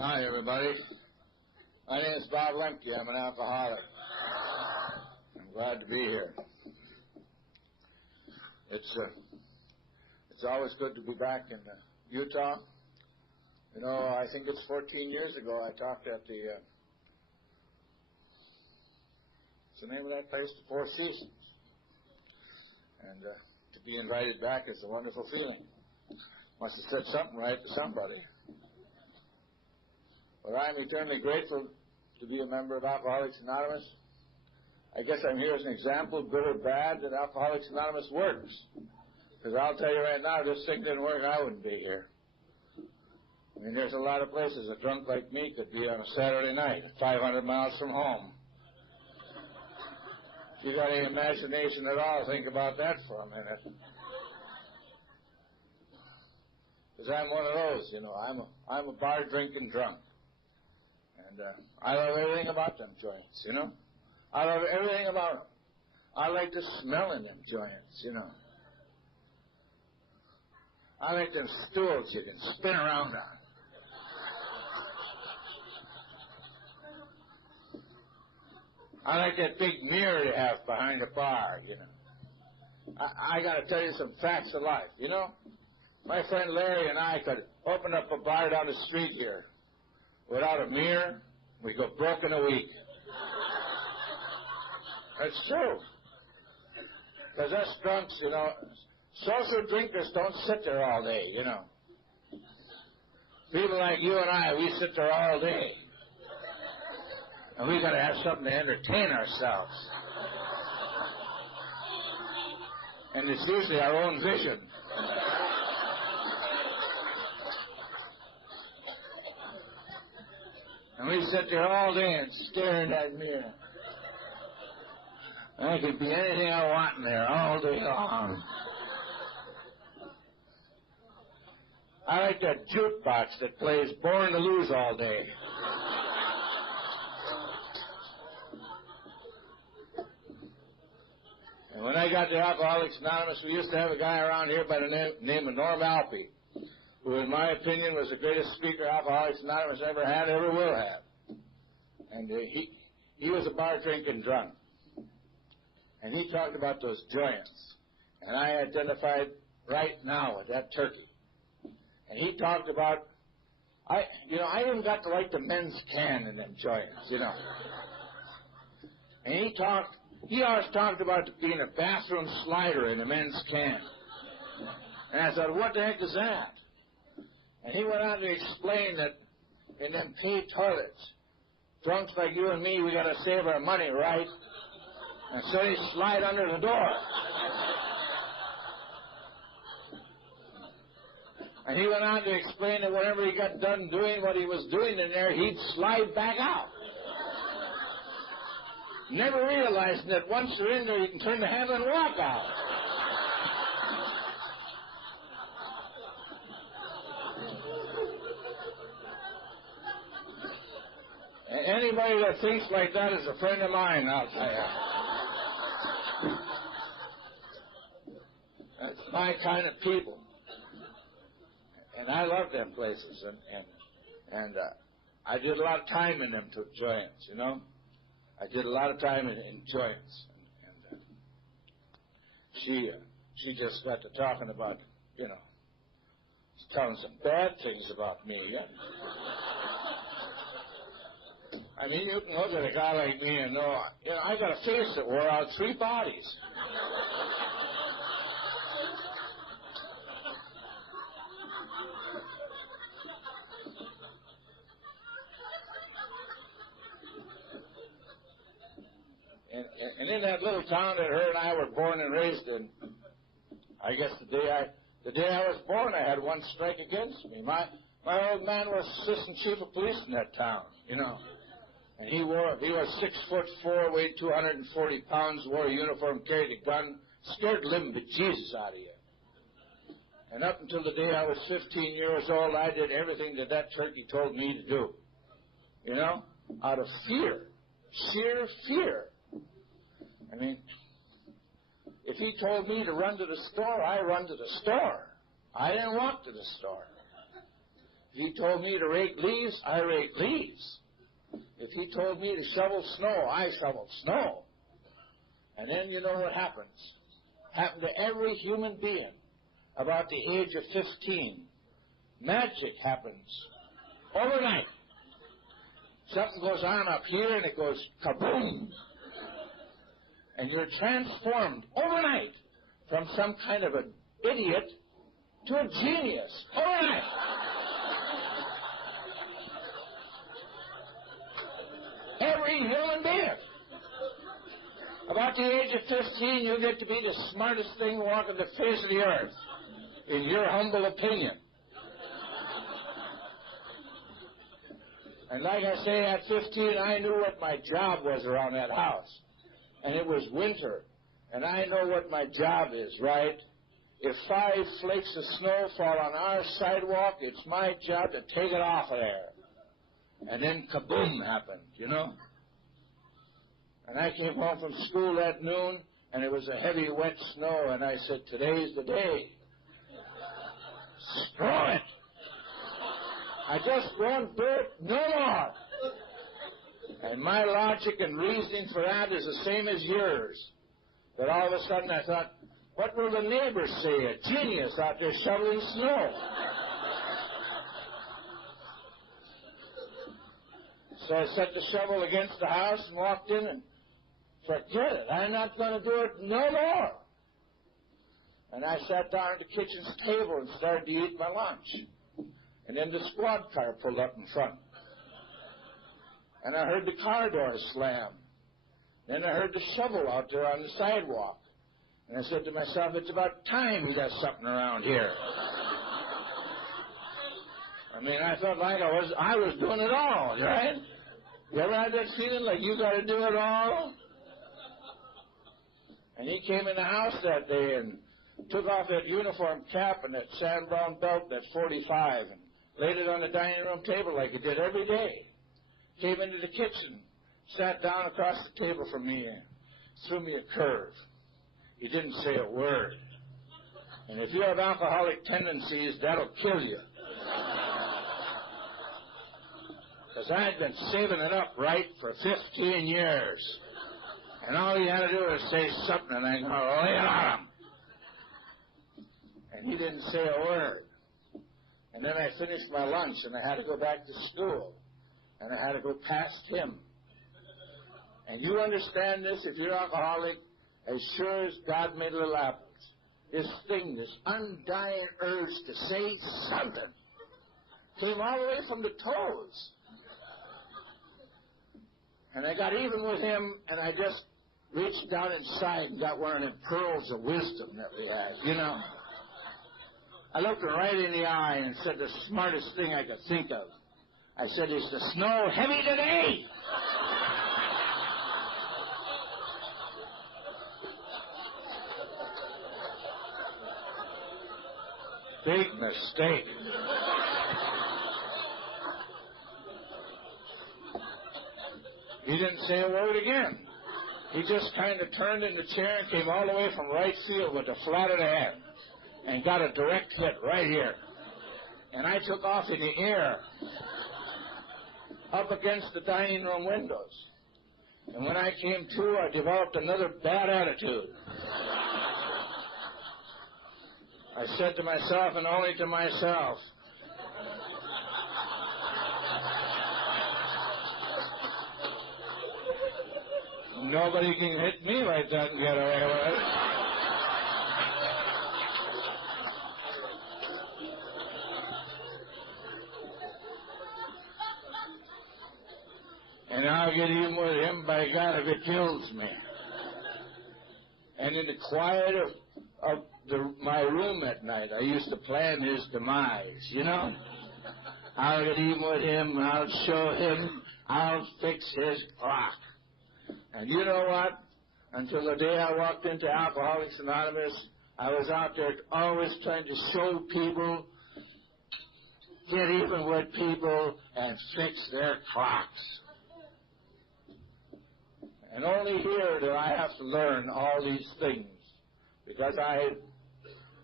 Hi, everybody. My name is Bob Lemke. I'm an alcoholic. I'm glad to be here. It's always good to be back in Utah. You know, I think it's 14 years ago I talked at the, what's the name of that place? The Four Seasons. And to be invited back is a wonderful feeling. Must have said something right to somebody. But I'm eternally grateful to be a member of Alcoholics Anonymous. I guess I'm here as an example, good or bad, that Alcoholics Anonymous works. Because I'll tell you right now, if this thing didn't work, I wouldn't be here. I mean, there's a lot of places a drunk like me could be on a Saturday night, 500 miles from home. If you got any imagination at all, think about that for a minute. Because I'm one of those, you know. I'm a bar drinking drunk. And I love everything about them joints, you know. I love everything about them. I like the smell in them joints, you know. I like them stools you can spin around on. I like that big mirror they have behind the bar, you know. I got to tell you some facts of life, you know. My friend Larry and I could open up a bar down the street here. Without a mirror, we go broke in a week. That's true. Because us drunks, you know, social drinkers don't sit there all day, you know. People like you and I, we sit there all day. And we got to have something to entertain ourselves. And it's usually our own vision. And we sit there all day and stare in that mirror. I can be anything I want in there all day long. I like that jukebox that plays Born to Lose all day. And when I got to Alcoholics Anonymous, we used to have a guy around here by the name of Norm Alpe, who, in my opinion, was the greatest speaker Alcoholics Anonymous ever had, ever will have. And he was a bar-drinking drunk. And he talked about those joints. And I identified right now with that turkey. And he talked about, I even got to like the men's can in them joints, you know. And he always talked about being a bathroom slider in a men's can. And I thought, what the heck is that? And he went on to explain that in them paid toilets, drunks like you and me, we got to save our money, right? And so he slide under the door. And he went on to explain that whenever he got done doing what he was doing in there, he'd slide back out. Never realizing that once you're in there, you can turn the handle and walk out. Anybody that thinks like that is a friend of mine, I'll tell you. That's my kind of people. And I love them places. And I did a lot of time in them joints, you know. I did a lot of time in joints. And she just got to talking about, you know, telling some bad things about me. I mean, you can look at a guy like me and know, you know, I got a face that wore out 3 bodies. And in that little town that her and I were born and raised in, I guess the day I was born, I had one strike against me. My old man was assistant chief of police in that town, you know. And he was 6'4", weighed 240 pounds, wore a uniform, carried a gun, scared living bejesus out of you. And up until the day I was 15 years old, I did everything that turkey told me to do. You know, out of fear, sheer fear. I mean, if he told me to run to the store, I run to the store. I didn't walk to the store. If he told me to rake leaves, I rake leaves. If he told me to shovel snow, I shoveled snow. And then you know what happens. Happened to every human being about the age of 15. Magic happens overnight. Something goes on up here and it goes kaboom. And you're transformed overnight from some kind of an idiot to a genius overnight. Every human being. About the age of 15, you get to be the smartest thing walking the face of the earth, in your humble opinion. And like I say, at 15, I knew what my job was around that house. And it was winter. And I know what my job is, right? If 5 flakes of snow fall on our sidewalk, it's my job to take it off of there. And then kaboom happened, you know? And I came home from school that noon, and it was a heavy, wet snow, and I said, today's the day. Screw it. I just won't do it no more. And my logic and reasoning for that is the same as yours. But all of a sudden I thought, what will the neighbors say? A genius out there shoveling snow. So I set the shovel against the house and walked in and forget it. I'm not going to do it no more. And I sat down at the kitchen's table and started to eat my lunch. And then the squad car pulled up in front. And I heard the car door slam. Then I heard the shovel out there on the sidewalk. And I said to myself, it's about time he does something around here. I mean, I felt like I was doing it all, right? You ever had that feeling like you got to do it all? And he came in the house that day and took off that uniform cap and that sand brown belt, that 45, and laid it on the dining room table like he did every day. Came into the kitchen, sat down across the table from me, and threw me a curve. He didn't say a word. And if you have alcoholic tendencies, that'll kill you. Because I'd been saving it up right for 15 years. And all he had to do was say something, and I'm going to lay it on him. And he didn't say a word. And then I finished my lunch, and I had to go back to school. And I had to go past him. And you understand this, if you're alcoholic, as sure as God made little apples. This thing, this undying urge to say something, came all the way from the toes. And I got even with him, and I just reached down inside and got one of them pearls of wisdom that we had, you know. I looked him right in the eye and said the smartest thing I could think of. I said, is the snow heavy today? Big mistake. He didn't say a word again. He just kind of turned in the chair and came all the way from right field with the flat of the hand and got a direct hit right here. And I took off in the air up against the dining room windows. And when I came to, I developed another bad attitude. I said to myself and only to myself, nobody can hit me like that and get away with it. And I'll get even with him, by God, if it kills me. And in the quiet of my room at night, I used to plan his demise, you know? I'll get even with him, I'll show him, I'll fix his clock. And you know what? Until the day I walked into Alcoholics Anonymous, I was out there always trying to show people, get even with people, and fix their clocks. And only here do I have to learn all these things, because I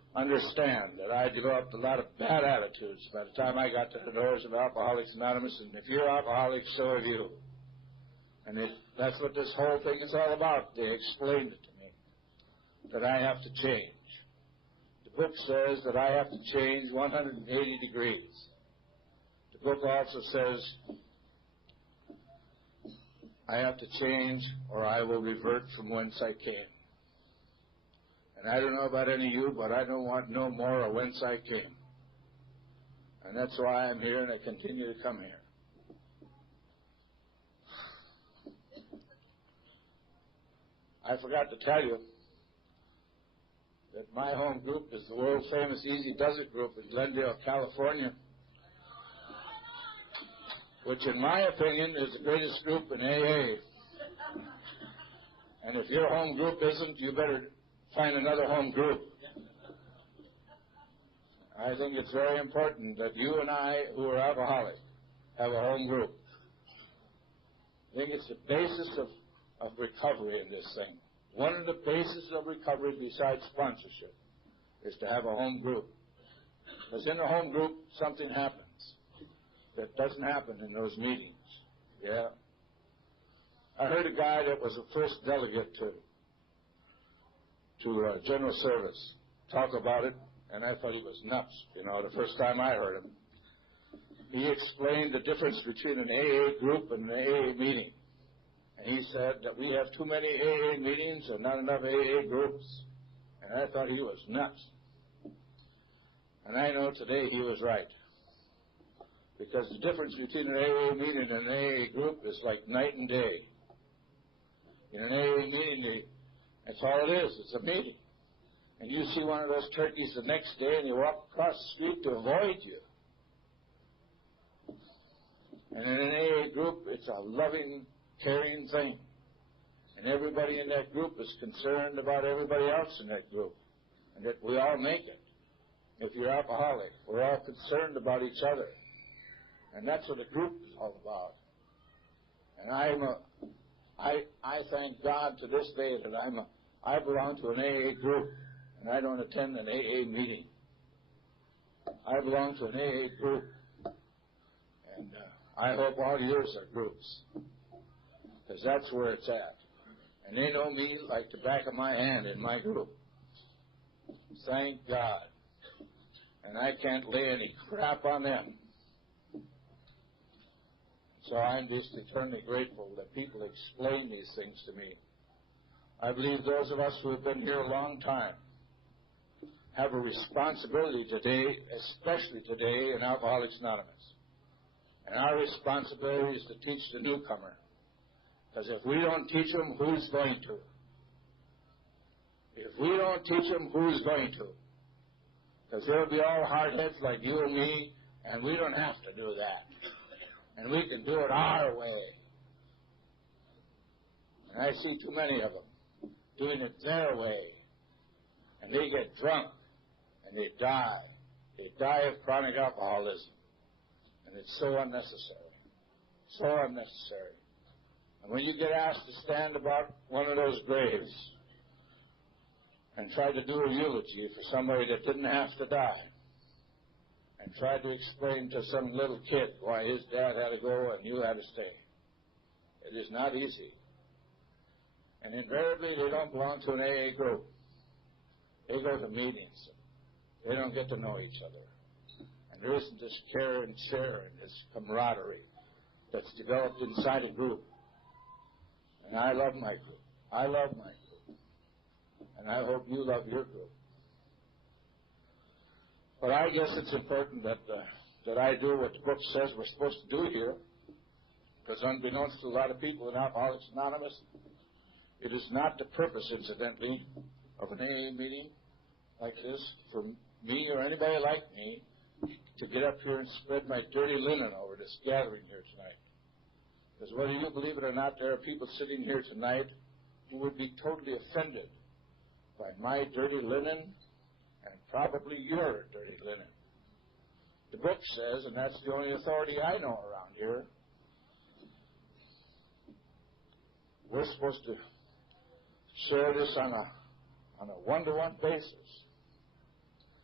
understand that I developed a lot of bad attitudes by the time I got to the doors of Alcoholics Anonymous, and if you're alcoholic, so have you. And that's what this whole thing is all about. They explained it to me, that I have to change. The book says that I have to change 180 degrees. The book also says I have to change or I will revert from whence I came. And I don't know about any of you, but I don't want no more of whence I came. And that's why I'm here and I continue to come here. I forgot to tell you that my home group is the world-famous Easy Does It group in Glendale, California, which in my opinion is the greatest group in AA. And if your home group isn't, you better find another home group. I think it's very important that you and I, who are alcoholic, have a home group. I think it's the basis of recovery in this thing. One of the bases of recovery besides sponsorship is to have a home group. Because in a home group, something happens that doesn't happen in those meetings. Yeah. I heard a guy that was the first delegate to General Service talk about it, and I thought he was nuts, the first time I heard him. He explained the difference between an AA group and an AA meeting. And he said that we have too many AA meetings and not enough AA groups. And I thought he was nuts. And I know today he was right. Because the difference between an AA meeting and an AA group is like night and day. In an AA meeting, that's all it is. It's a meeting. And you see one of those turkeys the next day and you walk across the street to avoid you. And in an AA group, it's a loving, caring thing. And everybody in that group is concerned about everybody else in that group. And that we all make it. If you're alcoholic, we're all concerned about each other. And that's what a group is all about. And I thank God to this day that I belong to an AA group, and I don't attend an AA meeting. I belong to an AA group, and I hope all yours are groups, because that's where it's at. And they know me like the back of my hand in my group. Thank God. And I can't lay any crap on them. So I'm just eternally grateful that people explain these things to me. I believe those of us who have been here a long time have a responsibility today, especially today in Alcoholics Anonymous. And our responsibility is to teach the newcomer. Because if we don't teach them, who's going to? If we don't teach them, who's going to? Because they'll be all hard-heads like you and me, and we don't have to do that. And we can do it our way. And I see too many of them doing it their way. And they get drunk, and they die. They die of chronic alcoholism. And it's so unnecessary. So unnecessary. And when you get asked to stand about one of those graves and try to do a eulogy for somebody that didn't have to die, and try to explain to some little kid why his dad had to go and you had to stay, it is not easy. And invariably, they don't belong to an AA group. They go to meetings. They don't get to know each other. And there isn't this care and share and this camaraderie that's developed inside a group. And I love my group. I love my group. And I hope you love your group. But I guess it's important that I do what the book says we're supposed to do here. Because unbeknownst to a lot of people in Alcoholics Anonymous, it is not the purpose, incidentally, of an AA meeting like this for me or anybody like me to get up here and spread my dirty linen over this gathering here tonight. Because whether you believe it or not, there are people sitting here tonight who would be totally offended by my dirty linen and probably your dirty linen. The book says, and that's the only authority I know around here, we're supposed to share this on a one-to-one basis.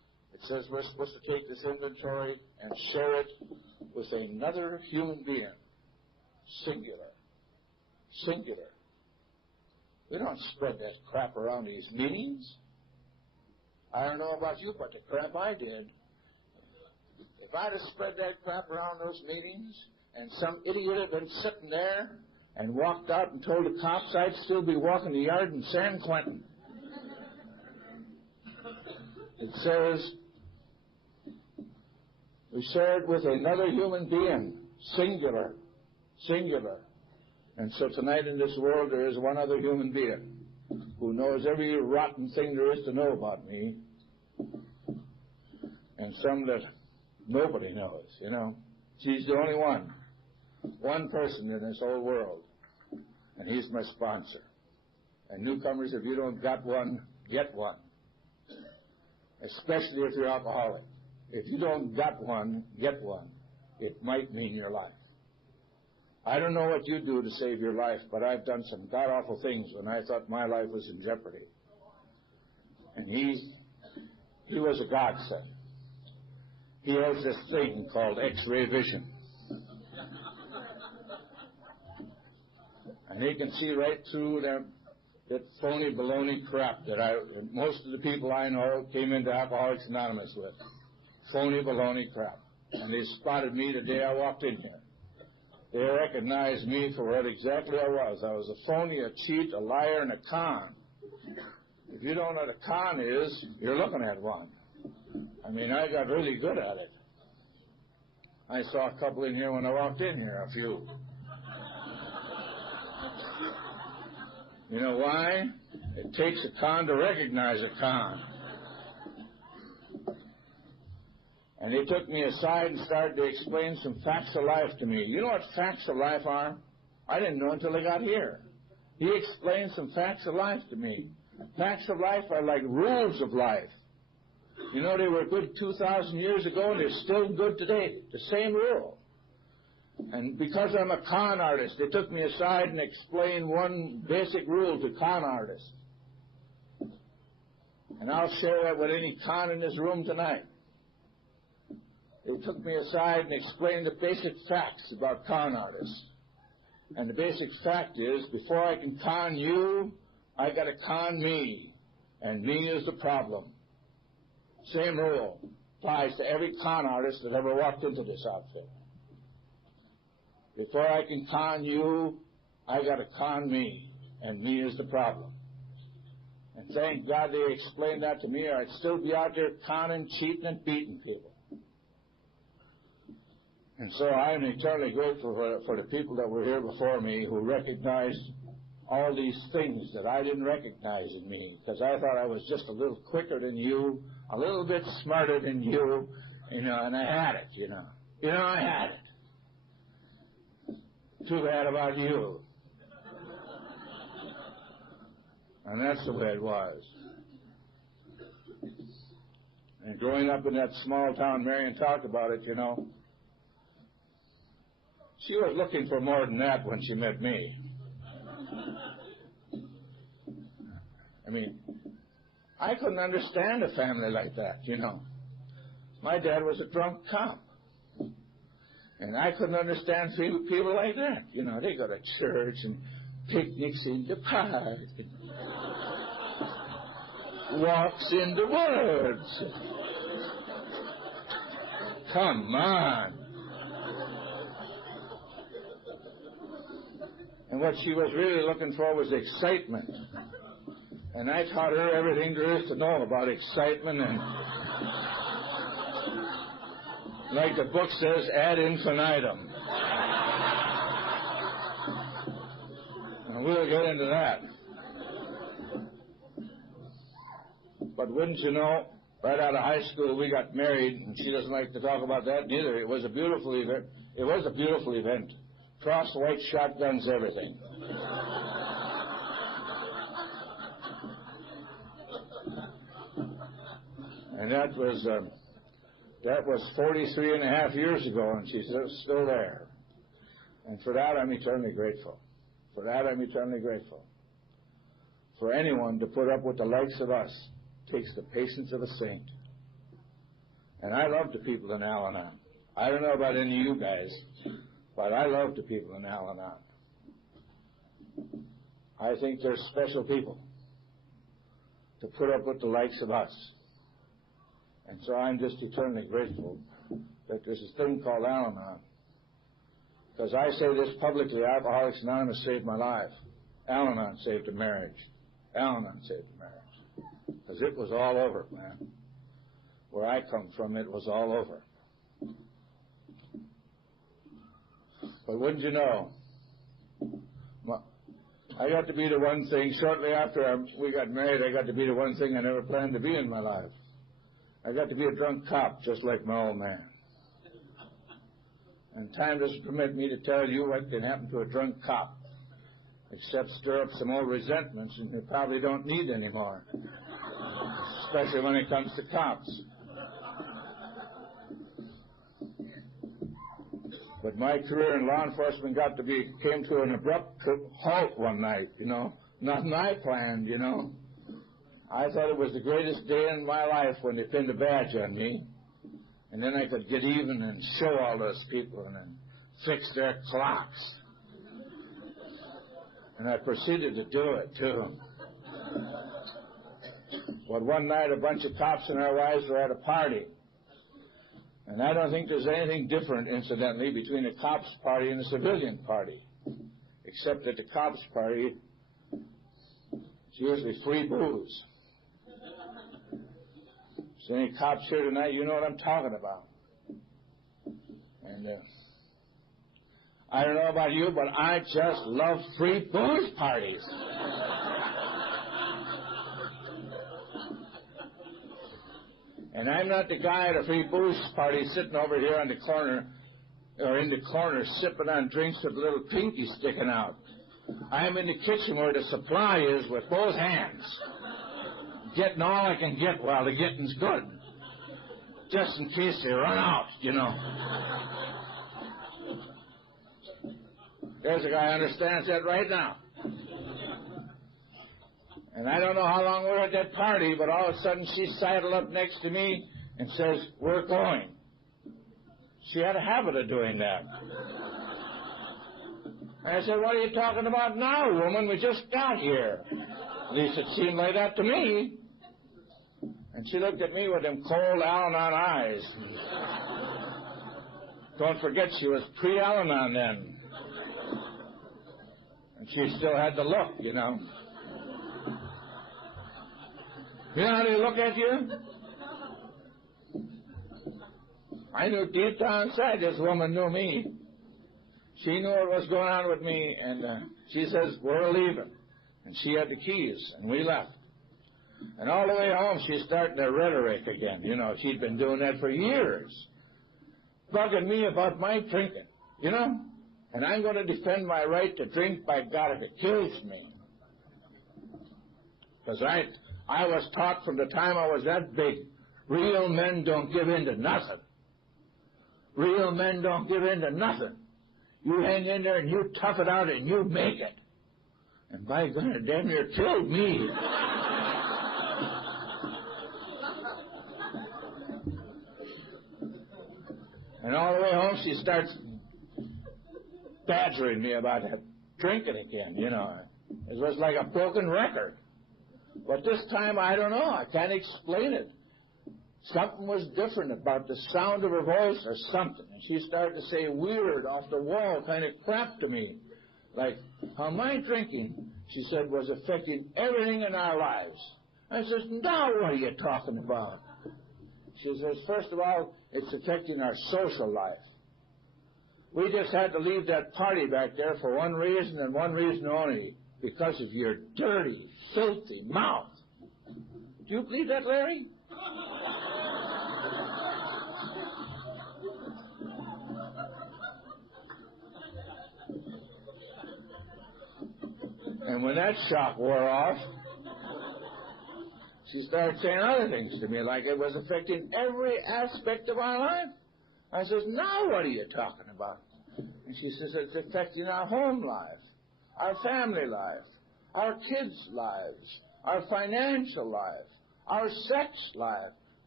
says we're supposed to take this inventory and share it with another human being. Singular. Singular. We don't spread that crap around these meetings. I don't know about you, but the crap I did. If I'd have spread that crap around those meetings, and some idiot had been sitting there and walked out and told the cops, I'd still be walking the yard in San Quentin. It says, we share it with another human being, singular, singular. And so tonight in this world there is one other human being who knows every rotten thing there is to know about me, and some that nobody knows, you know. She's the only one person in this whole world, and he's my sponsor. And newcomers, if you don't got one, get one, especially if you're alcoholic. If you don't got one, get one. It might mean your life. I don't know what you do to save your life, but I've done some god-awful things when I thought my life was in jeopardy. And he was a godsend. He has this thing called X-ray vision. And he can see right through that phony baloney crap that most of the people I know came into Alcoholics Anonymous with. Phony baloney crap. And they spotted me the day I walked in here. They recognized me for what exactly I was. I was a phony, a cheat, a liar, and a con. If you don't know what a con is, you're looking at one. I mean, I got really good at it. I saw a couple in here when I walked in here, a few. You know why? It takes a con to recognize a con. And they took me aside and started to explain some facts of life to me. You know what facts of life are? I didn't know until I got here. He explained some facts of life to me. Facts of life are like rules of life. You know, they were good 2,000 years ago, and they're still good today. The same rule. And because I'm a con artist, they took me aside and explained one basic rule to con artists. And I'll share that with any con in this room tonight. They took me aside and explained the basic facts about con artists. And the basic fact is, before I can con you, I got to con me. And me is the problem. Same rule applies to every con artist that ever walked into this outfit. Before I can con you, I got to con me. And me is the problem. And thank God they explained that to me, or I'd still be out there conning, cheating, and beating people. And so I am eternally grateful for the people that were here before me who recognized all these things that I didn't recognize in me, because I thought I was just a little quicker than you, a little bit smarter than you, you know, and I had it, you know. You know, I had it. Too bad about you. And that's the way it was. And growing up in that small town, Marion talked about it, you know. She was looking for more than that when she met me. I mean, I couldn't understand a family like that, you know. My dad was a drunk cop. And I couldn't understand people like that. You know, they go to church and picnics in the park and walks in the woods. Come on. And what she was really looking for was excitement. And I taught her everything there is to know about excitement, and like the book says, ad infinitum. And we'll get into that. But wouldn't you know, right out of high school we got married, and she doesn't like to talk about that neither. It was a beautiful event. It was a beautiful event. Cross white shotguns, everything. And that was 43 and a half years ago, and she's still there. And for that, I'm eternally grateful. For that, I'm eternally grateful. For anyone to put up with the likes of us takes the patience of a saint. And I love the people in Al-Anon. I don't know about any of you guys, but I love the people in Al-Anon. I think they're special people to put up with the likes of us. And so I'm just eternally grateful that there's this thing called Al-Anon. Because I say this publicly, Alcoholics Anonymous saved my life. Al-Anon saved a marriage. Al-Anon saved a marriage. Because it was all over, man. Where I come from, it was all over. But wouldn't you know, I got to be the one thing, shortly after we got married, I got to be the one thing I never planned to be in my life. I got to be a drunk cop, just like my old man. And time doesn't permit me to tell you what can happen to a drunk cop, except stir up some old resentments, and they probably don't need any more, especially when it comes to cops. But my career in law enforcement came to an abrupt halt one night, you know. Nothing I planned, you know. I thought it was the greatest day in my life when they pinned a badge on me. And then I could get even and show all those people and then fix their clocks. And I proceeded to do it, too. But one night a bunch of cops and our wives were at a party. And I don't think there's anything different, incidentally, between a cops party and a civilian party. Except at the cops party, it's usually free booze. So any cops here tonight, you know what I'm talking about. And I don't know about you, but I just love free booze parties. And I'm not the guy at a free booze party sitting over here on the corner, or in the corner, sipping on drinks with a little pinky sticking out. I'm in the kitchen where the supply is with both hands, getting all I can get while the getting's good, just in case they run out, you know. There's a guy who understands that right now. And I don't know how long we were at that party, but all of a sudden she sidled up next to me and says, "We're going." She had a habit of doing that. And I said, "What are you talking about now, woman? We just got here." At least it seemed like that to me. And she looked at me with them cold Al-Anon eyes. Don't forget, she was pre-Al-Anon then. And she still had the look, you know. You know how they look at you? I knew deep down inside this woman knew me. She knew what was going on with me, and she says, "We're leaving." And she had the keys, and we left. And all the way home, she's starting the rhetoric again. You know, she'd been doing that for years, bugging me about my drinking, you know. And I'm going to defend my right to drink, by God, if it kills me. Because I was taught from the time I was that big, real men don't give in to nothing. Real men don't give in to nothing. You hang in there and you tough it out and you make it. And by God, it damn near killed me. And all the way home she starts badgering me about drinking again, you know. It was like a broken record. But this time, I don't know. I can't explain it. Something was different about the sound of her voice or something. And she started to say weird, off-the-wall kind of crap to me. Like, how my drinking, she said, was affecting everything in our lives. I says, "Now what are you talking about?" She says, "First of all, it's affecting our social life. We just had to leave that party back there for one reason and one reason only. Because of your dirty, filthy mouth." Do you believe that, Larry? And when that shock wore off, she started saying other things to me, like it was affecting every aspect of our life. I says, "Now what are you talking about?" And she says, "It's affecting our home life, our family life, our kids' lives, our financial life, our sex life,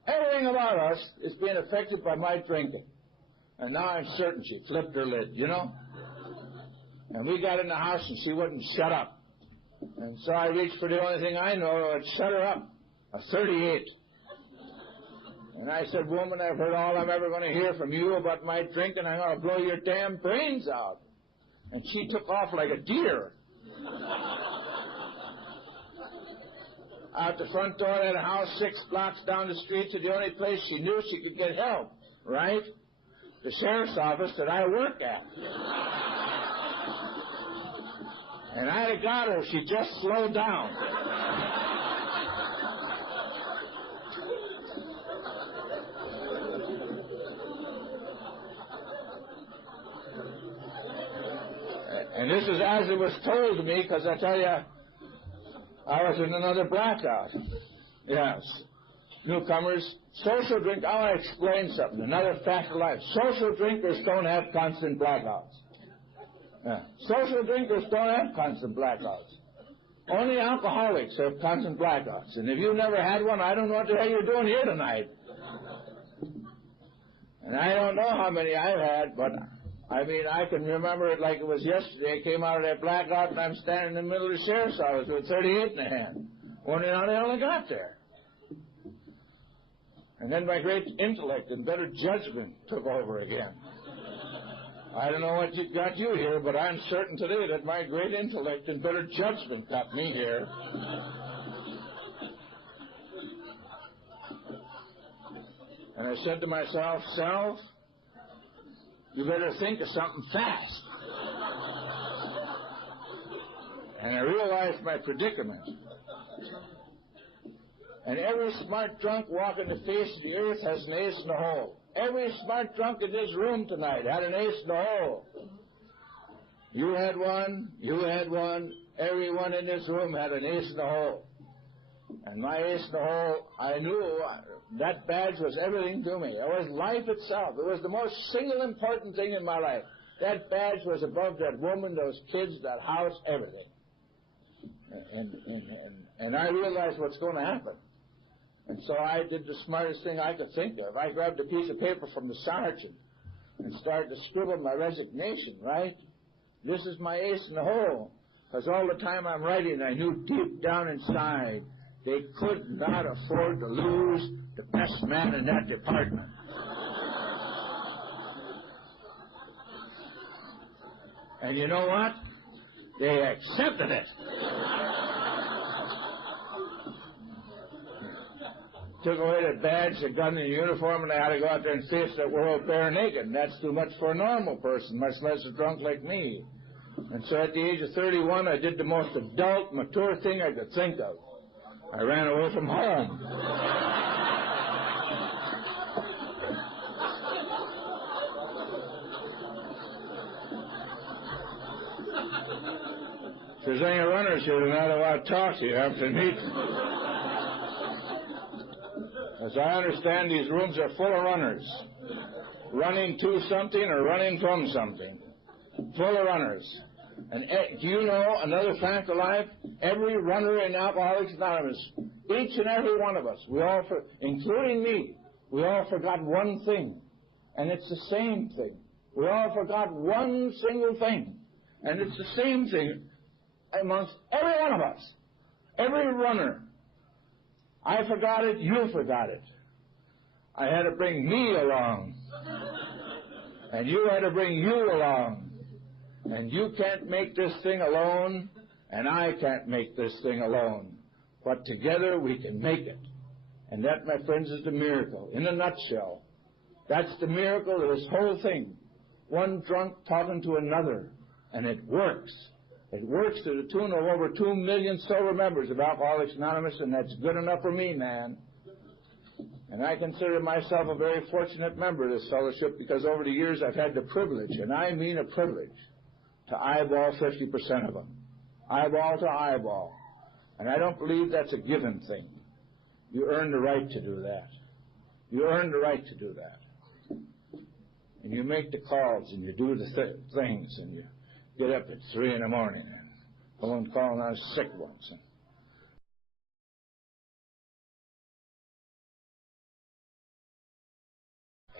Everything about us is being affected by my drinking. And now I'm certain she flipped her lid, you know. And we got in the house and she wouldn't shut up. And so I reached for the only thing I know that would shut her up, a 38. And I said, woman, I've heard all I'm ever going to hear from you about my drink, and I'm going to blow your damn brains out. And she took off like a deer. Out the front door of that house, 6 blocks down the street, to the only place she knew she could get help, right? The sheriff's office that I work at. And I'd have got her if she just slowed down. And this is as it was told to me, because I tell you, I was in another blackout. Yes. Newcomers, social drink, I want to explain something, another fact of life. Social drinkers don't have constant blackouts. Yeah. Social drinkers don't have constant blackouts. Only alcoholics have constant blackouts. And if you've never had one, I don't know what the hell you're doing here tonight. And I don't know how many I've had, but I mean, I can remember it like it was yesterday. I came out of that blackout, and I'm standing in the middle of the sheriff's office with 38 in the hand, wondering how the hell I got there. And then my great intellect and better judgment took over again. I don't know what got you here, but I'm certain today that my great intellect and better judgment got me here. And I said to myself, self, you better think of something fast. And I realized my predicament. And every smart drunk walking the face of the earth has an ace in the hole. Every smart drunk in this room tonight had an ace in the hole. You had one, everyone in this room had an ace in the hole. And my ace in the hole, I knew that badge was everything to me. It was life itself. It was the most single important thing in my life. That badge was above that woman, those kids, that house, everything. And I realized what's going to happen. And so I did the smartest thing I could think of. I grabbed a piece of paper from the sergeant and started to scribble my resignation, right? This is my ace in the hole. Because all the time I'm writing, I knew deep down inside they could not afford to lose the best man in that department. And you know what? They accepted it. Took away the badge, the gun, and the uniform, and I had to go out there and face that world bare naked. And that's too much for a normal person, much less a drunk like me. And so at the age of 31, I did the most adult, mature thing I could think of. I ran away from home. If there's any runners here tonight, I want to talk to you after the meeting. As I understand, these rooms are full of runners. Running to something or running from something. Full of runners. And do you know another fact of life? Every runner in Alcoholics Anonymous, each and every one of us, including me, we all forgot one thing. And it's the same thing. We all forgot one single thing. And it's the same thing amongst every one of us. Every runner. I forgot it, you forgot it. I had to bring me along. And you had to bring you along. And you can't make this thing alone, and I can't make this thing alone. But together we can make it. And that, my friends, is the miracle. In a nutshell, that's the miracle of this whole thing. One drunk talking to another, and it works. It works to the tune of over 2 million sober members of Alcoholics Anonymous, and that's good enough for me, man. And I consider myself a very fortunate member of this fellowship because over the years I've had the privilege, and I mean a privilege, to eyeball 50% of them. Eyeball to eyeball. And I don't believe that's a given thing. You earn the right to do that. You earn the right to do that. And you make the calls, and you do the things, and you get up at 3 in the morning and go and call on sick ones. And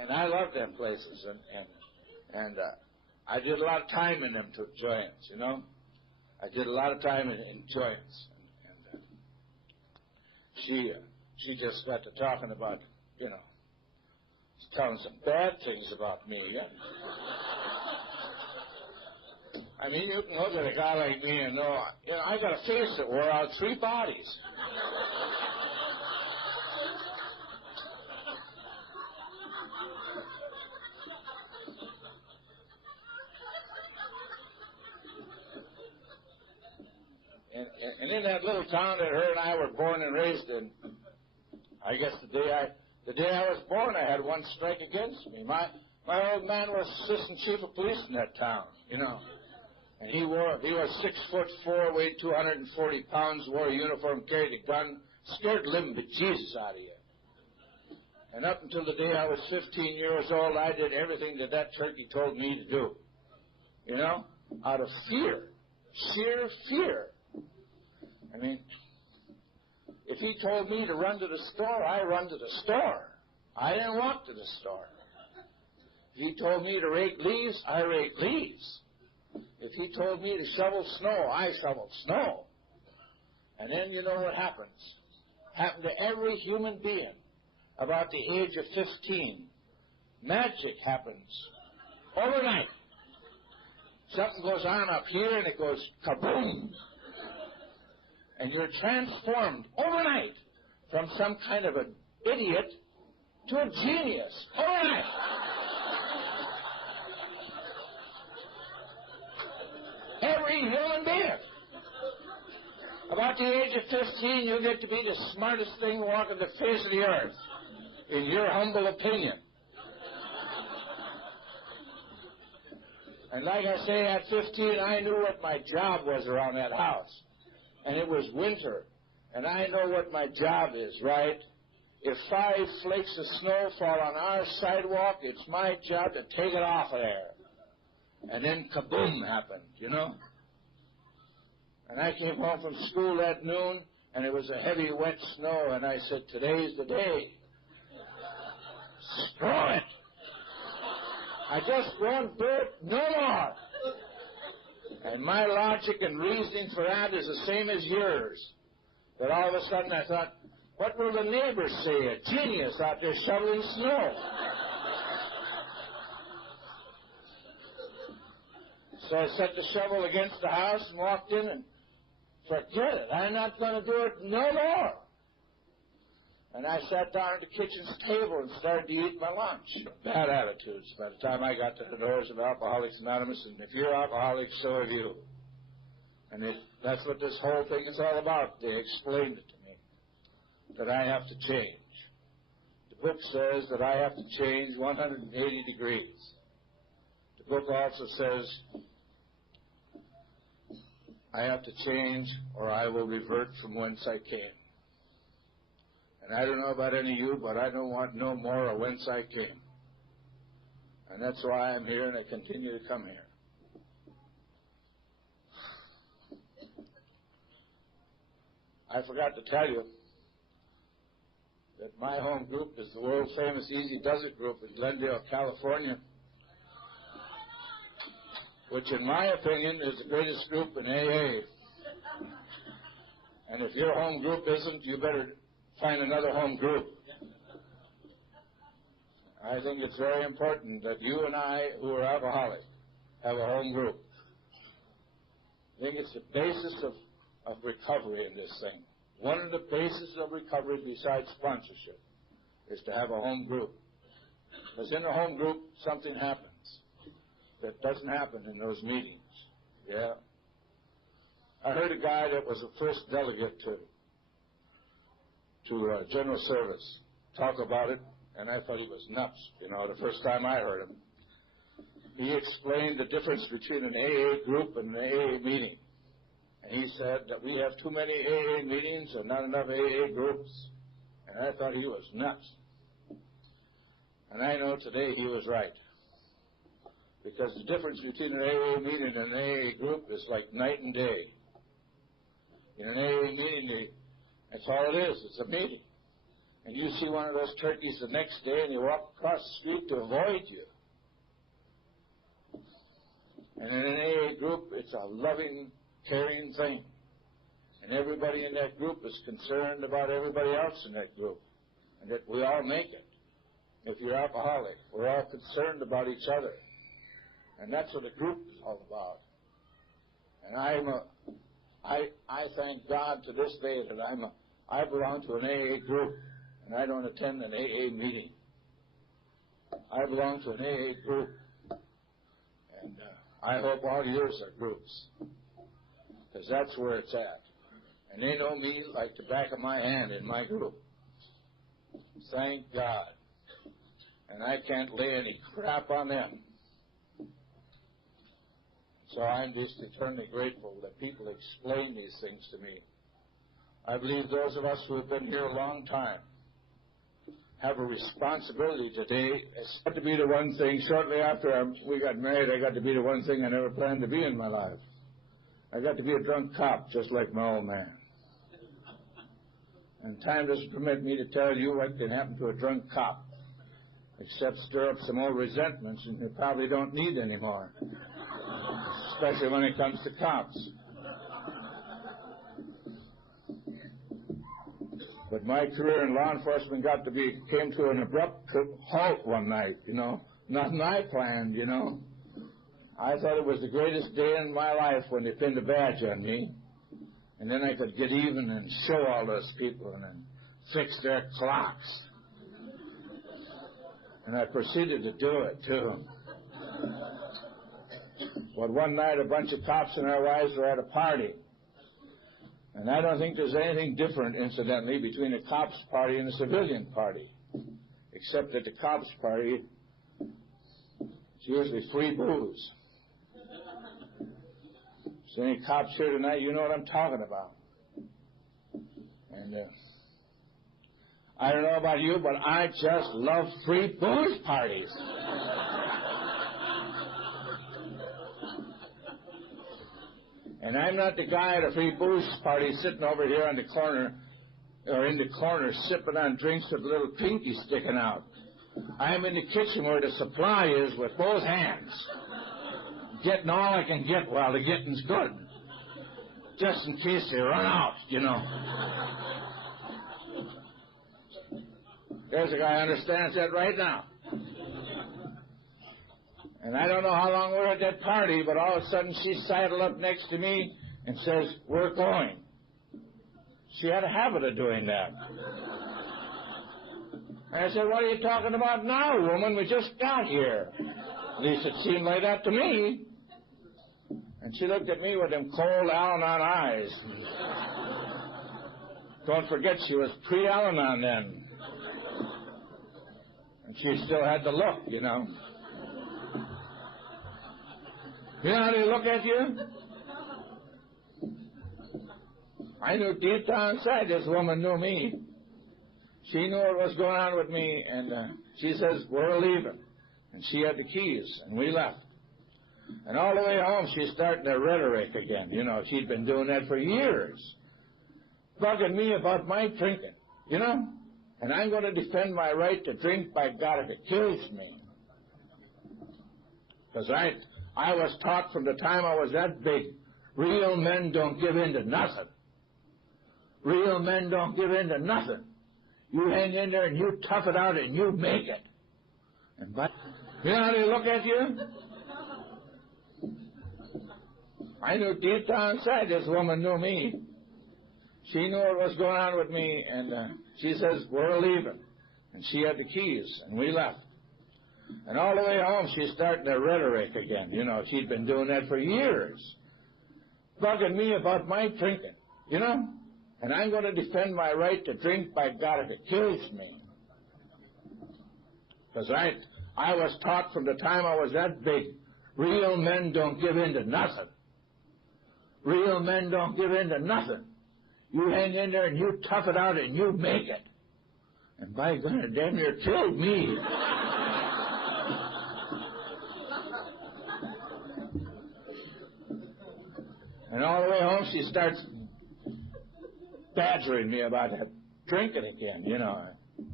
And I love them places, and I did a lot of time in them joints, you know. I did a lot of time in joints, and she just got to talking about, you know, telling some bad things about me. Yeah? I mean, you can look at a guy like me and know, you know, I got a face that wore out 3 bodies. And in that little town that her and I were born and raised in, I guess the day I was born, I had one strike against me. My old man was assistant chief of police in that town, you know. And he was 6'4", weighed 240 pounds, wore a uniform, carried a gun, scared living bejesus out of you. And up until the day I was 15 years old, I did everything that turkey told me to do. You know, out of fear, sheer fear. I mean, if he told me to run to the store, I run to the store. I didn't walk to the store. If he told me to rake leaves, I raked leaves. If he told me to shovel snow, I shoveled snow. And then you know what happens. Happened to every human being about the age of 15. Magic happens overnight. Something goes on up here and it goes kaboom. And you're transformed overnight from some kind of an idiot to a genius. Overnight. Every human being. About the age of 15, you get to be the smartest thing walking the face of the earth, in your humble opinion. And like I say, at 15, I knew what my job was around that house. And it was winter. And I know what my job is, right? If 5 flakes of snow fall on our sidewalk, it's my job to take it off of there. And then kaboom happened, you know? And I came home from school that noon, and it was a heavy, wet snow, and I said, today's the day. Screw it. I just won't do it no more. And my logic and reasoning for that is the same as yours. That all of a sudden I thought, what will the neighbors say? A genius out there shoveling snow. So I set the shovel against the house and walked in and forget it. I'm not going to do it no more. And I sat down at the kitchen's table and started to eat my lunch. Bad attitudes by the time I got to the doors of Alcoholics Anonymous, and if you're alcoholic, so have you. And that's what this whole thing is all about. They explained it to me, that I have to change. The book says that I have to change 180 degrees. The book also says I have to change or I will revert from whence I came. And I don't know about any of you, but I don't want no more of whence I came. And that's why I'm here and I continue to come here. I forgot to tell you that my home group is the world-famous Easy Does It group in Glendale, California, which in my opinion is the greatest group in AA. And if your home group isn't, you better find another home group. I think it's very important that you and I, who are alcoholic, have a home group. I think it's the basis of recovery in this thing. One of the bases of recovery besides sponsorship is to have a home group. Because in a home group, something happens that doesn't happen in those meetings. Yeah. I heard a guy that was the first delegate to General Service talk about it, and I thought he was nuts, you know, the first time I heard him. He explained the difference between an AA group and an AA meeting. And he said that we have too many AA meetings and not enough AA groups. And I thought he was nuts. And I know today he was right. Because the difference between an AA meeting and an AA group is like night and day. In an AA meeting, that's all it is. It's a meeting. and you see one of those turkeys the next day and you walk across the street to avoid you. And in an AA group, it's a loving, caring thing. And everybody in that group is concerned about everybody else in that group, and that we all make it. If you're alcoholic, we're all concerned about each other. And that's what a group is all about. And I thank God to this day that I belong to an AA group, and I don't attend an AA meeting. I belong to an AA group, and I hope all yours are groups, because that's where it's at. And they know me like the back of my hand in my group. Thank God. And I can't lay any crap on them. So I'm just eternally grateful that people explain these things to me. I believe those of us who have been here a long time have a responsibility today. It's got to be the one thing. Shortly after we got married, I got to be the one thing I never planned to be in my life. I got to be a drunk cop, just like my old man. And time doesn't permit me to tell you what can happen to a drunk cop, except stir up some old resentments, and you probably don't need any more, especially when it comes to cops. But my career in law enforcement came to an abrupt halt one night, Nothing I planned, I thought it was the greatest day in my life when they pinned a badge on me. And then I could get even and show all those people and then fix their clocks. And I proceeded to do it, too. But one night, a bunch of cops and our wives were at a party. And I don't think there's anything different, incidentally, between a cops party and a civilian party, except that the cops party is usually free booze. So any cops here tonight, you know what I'm talking about. And I don't know about you, but I just love free booze parties. And I'm not the guy at a free booze party sitting over here on the corner, or in the corner, sipping on drinks with a little pinky sticking out. I'm in the kitchen where the supply is with both hands, getting all I can get while the getting's good, just in case they run out, There's a guy who understands that right now. And I don't know how long we were at that party, but all of a sudden she sidled up next to me and says, "We're going." She had a habit of doing that. And I said, "What are you talking about now, woman? We just got here." At least it seemed like that to me. And she looked at me with them cold Al-Anon eyes. Don't forget, she was pre-Al-Anon then. And she still had the look, You know how they look at you? I knew deep down inside this woman knew me. She knew what was going on with me, and she says, "We're leaving." And she had the keys, and we left. And all the way home, she's starting the rhetoric again. She'd been doing that for years, bugging me about my drinking, And I'm going to defend my right to drink, by God, if it kills me. Because I was taught from the time I was that big, real men don't give in to nothing. Real men don't give in to nothing. You hang in there and you tough it out and you make it. And how they look at you? I knew deep down inside this woman knew me. She knew what was going on with me, and she says, "We're leaving." And she had the keys, and we left. And all the way home, she's starting the rhetoric again. She'd been doing that for years, bugging me about my drinking, And I'm going to defend my right to drink, by God, if it kills me. Because I was taught from the time I was that big, real men don't give in to nothing. Real men don't give in to nothing. You hang in there and you tough it out and you make it. And by God, it damn near killed me. And all the way home, she starts badgering me about drinking again,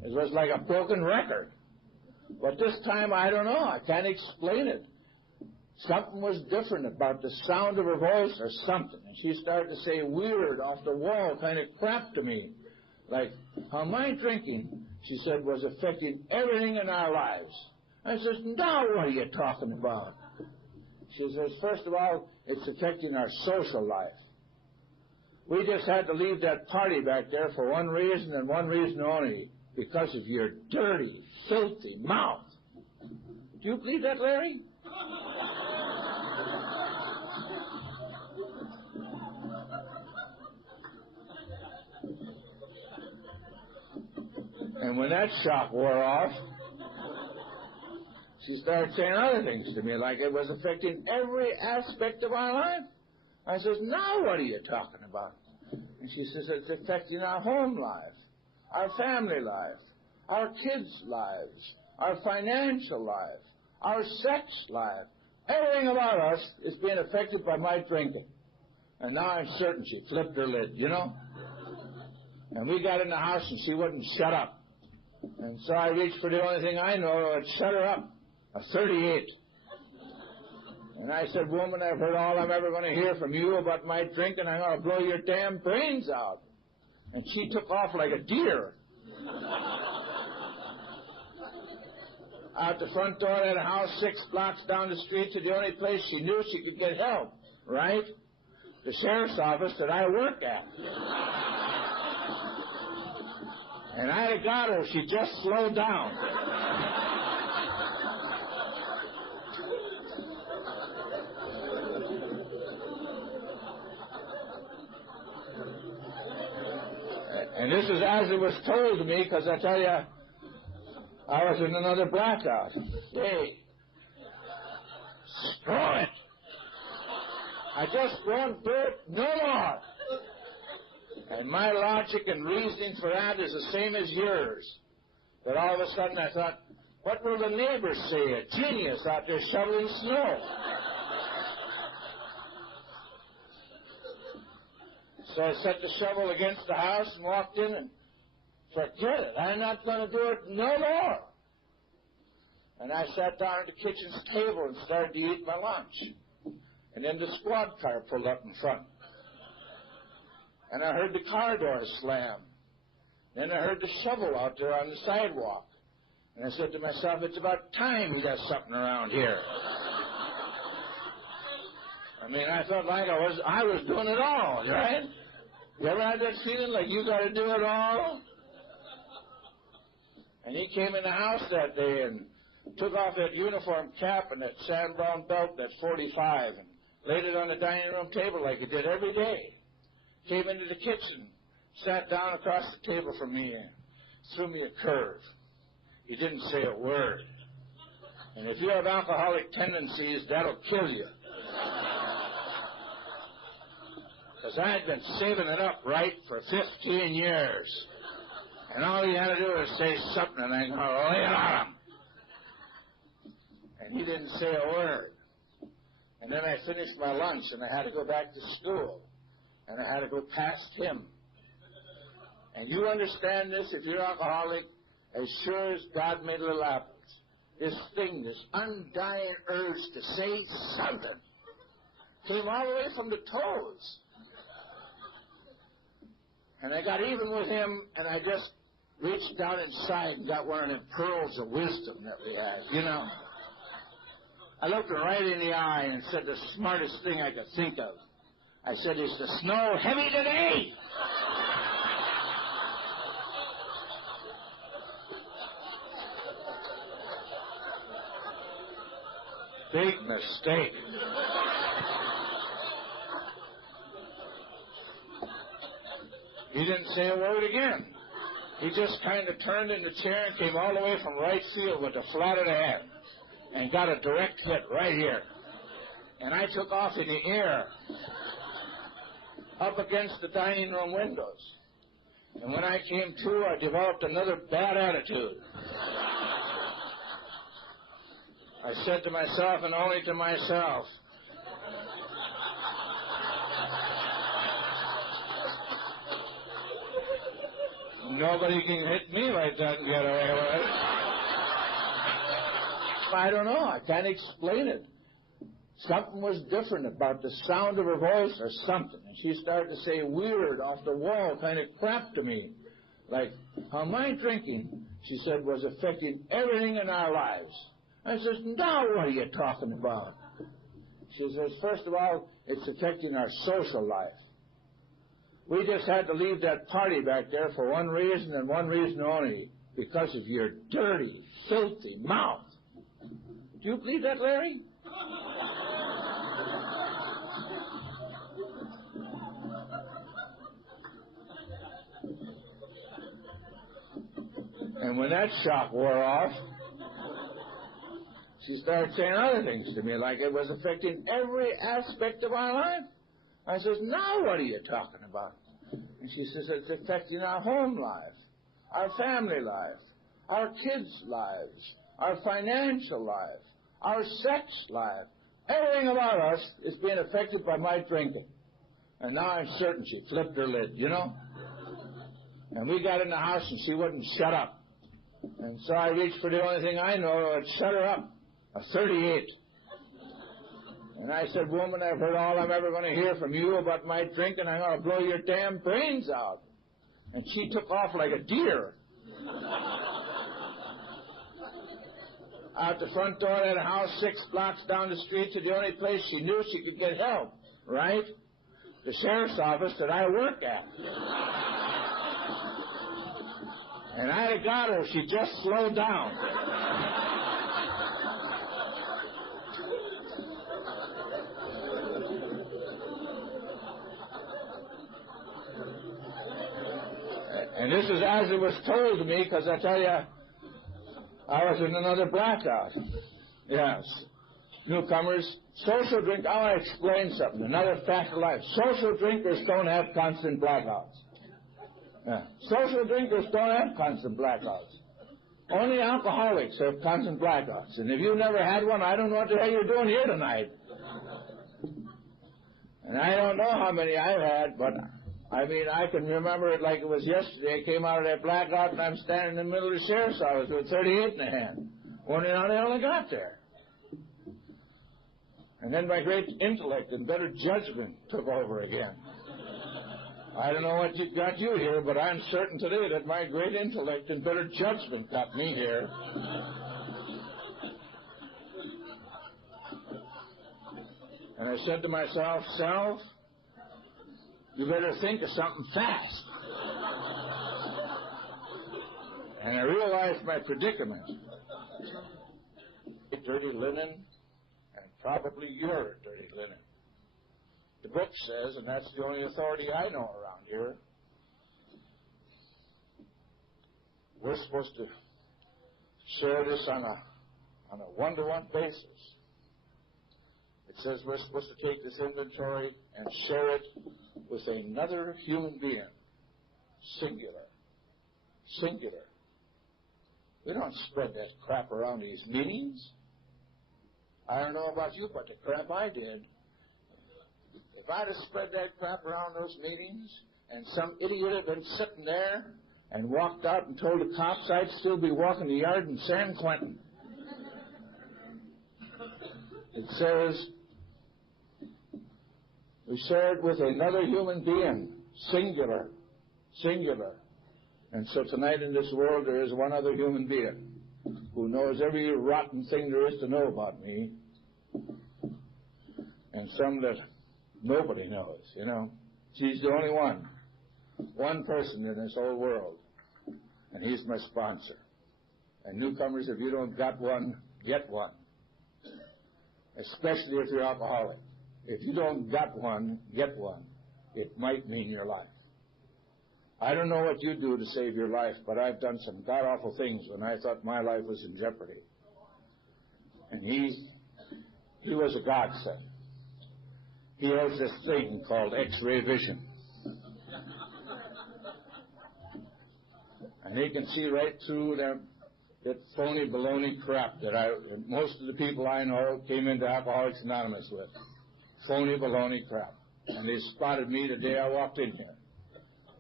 It was like a broken record. But this time, I don't know. I can't explain it. Something was different about the sound of her voice or something. And she started to say weird, off the wall kind of crap to me. Like, how my drinking, she said, was affecting everything in our lives. I says, now what are you talking about? She says, first of all, it's affecting our social life. We just had to leave that party back there for one reason and one reason only, because of your dirty, filthy mouth. Do you believe that, Larry? And when that shock wore off, she started saying other things to me, like it was affecting every aspect of our life. I says, now what are you talking about? And she says, it's affecting our home life, our family life, our kids' lives, our financial life, our sex life. Everything about us is being affected by my drinking. And now I'm certain she flipped her lid, you know? And we got in the house and she wouldn't shut up. And so I reached for the only thing I know that would shut her up, a 38. And I said, woman, I've heard all I'm ever going to hear from you about my drinking. I'm going to blow your damn brains out. And she took off like a deer. Out the front door of that house, 6 blocks down the street to the only place she knew she could get help, right? The sheriff's office that I work at. And I'd have got her if she just slowed down. And this is as it was told to me, because I tell you, I was in another blackout. Hey, screw it. I just won't do it no more. And my logic and reasoning for that is the same as yours. That all of a sudden I thought, what will the neighbors say? A genius out there shoveling snow. So I set the shovel against the house and walked in and forget it. I'm not going to do it no more. And I sat down at the kitchen's table and started to eat my lunch. And then the squad car pulled up in front. And I heard the car door slam. Then I heard the shovel out there on the sidewalk. And I said to myself, it's about time you got something around here. I mean, I felt like I was doing it all, right? You ever had that feeling like you got to do it all? And he came in the house that day and took off that uniform cap and that sand brown belt, that 45, and laid it on the dining room table like he did every day. Came into the kitchen, sat down across the table from me and threw me a curve. He didn't say a word. And if you have alcoholic tendencies, that'll kill you. Because I had been saving it up right for 15 years. And all he had to do was say something, and I'm going to lay it on him. And he didn't say a word. And then I finished my lunch, and I had to go back to school. And I had to go past him. And you understand this, if you're alcoholic, as sure as God made little apples. This thing, this undying urge to say something, came all the way from the toes. And I got even with him, and I just reached down inside and got one of them pearls of wisdom that we had, you know. I looked her right in the eye and said the smartest thing I could think of. I said, is the snow heavy today? Big mistake. He didn't say a word again. He just kind of turned in the chair and came all the way from right field with the flat of the head and got a direct hit right here. And I took off in the air up against the dining room windows. And when I came to, I developed another bad attitude. I said to myself, and only to myself, nobody can hit me like that and get away with it. I don't know. I can't explain it. Something was different about the sound of her voice or something. And she started to say weird, off the wall kind of crap to me. Like, how my drinking, she said, was affecting everything in our lives. I says, now what are you talking about? She says, first of all, it's affecting our social life. We just had to leave that party back there for one reason and one reason only, because of your dirty, filthy mouth. Do you believe that, Larry? And when that shock wore off, she started saying other things to me, like it was affecting every aspect of our life. I says, now what are you talking about? And she says, it's affecting our home life, our family life, our kids' lives, our financial life, our sex life. Everything about us is being affected by my drinking. And now I'm certain she flipped her lid, you know? And we got in the house and she wouldn't shut up. And so I reached for the only thing I know that would shut her up, a 38. And I said, woman, I've heard all I'm ever going to hear from you about my drinking. I'm going to blow your damn brains out. And she took off like a deer. Out the front door of that house, 6 blocks down the street to the only place she knew she could get help, right? The sheriff's office that I work at. And I'd have got her if she just slowed down. And this is as it was told to me, because I tell you, I was in another blackout. Yes. Newcomers, social drink, I want to explain something, another fact of life. Social drinkers don't have constant blackouts. Yeah. Social drinkers don't have constant blackouts. Only alcoholics have constant blackouts. And if you've never had one, I don't know what the hell you're doing here tonight. And I don't know how many I've had, but I mean, I can remember it like it was yesterday. I came out of that blackout and I'm standing in the middle of the sheriff's office with 38 in the hand. Wondering how the hell I got there. And then my great intellect and better judgment took over again. I don't know what got you here, but I'm certain today that my great intellect and better judgment got me here. And I said to myself, self, you better think of something fast. And I realized my predicament. Dirty linen, and probably your dirty linen. The book says, and that's the only authority I know around here, we're supposed to share this on a one-to-one basis. It says we're supposed to take this inventory and share it with another human being. Singular. Singular. We don't spread that crap around these meetings. I don't know about you, but the crap I did. If I'd have spread that crap around those meetings, and some idiot had been sitting there and walked out and told the cops, I'd still be walking the yard in San Quentin. It says, we shared with another human being, singular, singular. And so tonight in this world there is one other human being who knows every rotten thing there is to know about me, and some that nobody knows, you know. She's the only one person in this whole world, and he's my sponsor. And newcomers, if you don't got one, get one, especially if you're alcoholic. If you don't got one, get one. It might mean your life. I don't know what you do to save your life, but I've done some god-awful things when I thought my life was in jeopardy. And he was a godsend. He has this thing called X-ray vision. And he can see right through that phony baloney crap that most of the people I know came into Alcoholics Anonymous with. Phony baloney crap. And they spotted me the day I walked in here.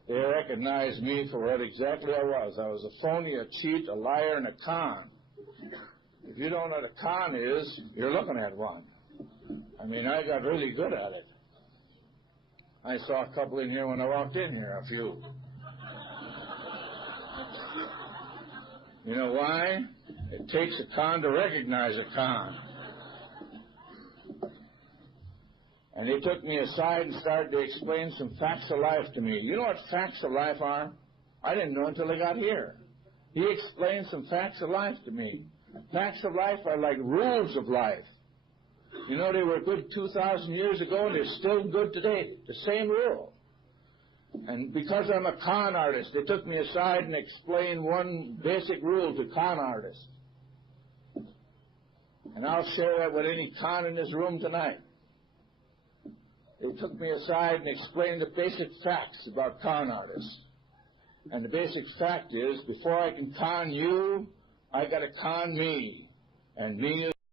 They recognized me for what exactly I was. I was a phony, a cheat, a liar, and a con. If you don't know what a con is, you're looking at one. I mean, I got really good at it. I saw a couple in here when I walked in here, a few. You know why? It takes a con to recognize a con. And he took me aside and started to explain some facts of life to me. You know what facts of life are? I didn't know until I got here. He explained some facts of life to me. Facts of life are like rules of life. You know, they were good 2,000 years ago, and they're still good today. The same rule. And because I'm a con artist, they took me aside and explained one basic rule to con artists. And I'll share that with any con in this room tonight. They took me aside and explained the basic facts about con artists. And the basic fact is, before I can con you, I got to con me. And me